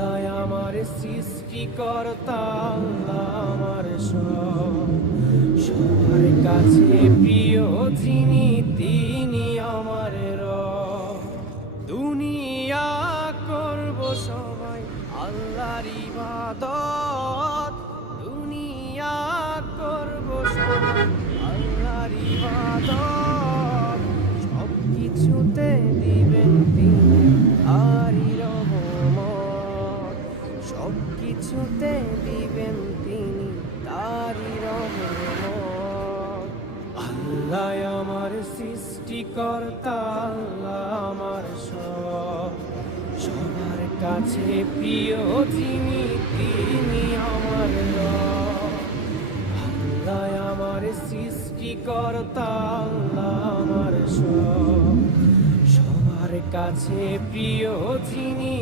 আল্লাহ আমার সৃষ্টিকর্তা, আল্লাহ আমার সবার কাছে প্রিয় যিনি, তিনি আমার রব। দুনিয়া করব সবাই আল্লাহর ইবাদত, দুনিয়া করব সবাই আল্লাহর ইবাদত। সব কিছুতে দিবেন তিনি তারই রহমত, সব কিছুতে দিবেন তিনি তারই রহমত। আল্লাহ আমার সৃষ্টিকর্তা, আল্লাহ আমার সবার কাছে প্রিয় যিনি, তিনি আমার রব। আল্লাহ আমার সৃষ্টিকর্তা, আল্লাহ আমার সবার কাছে প্রিয় যিনি।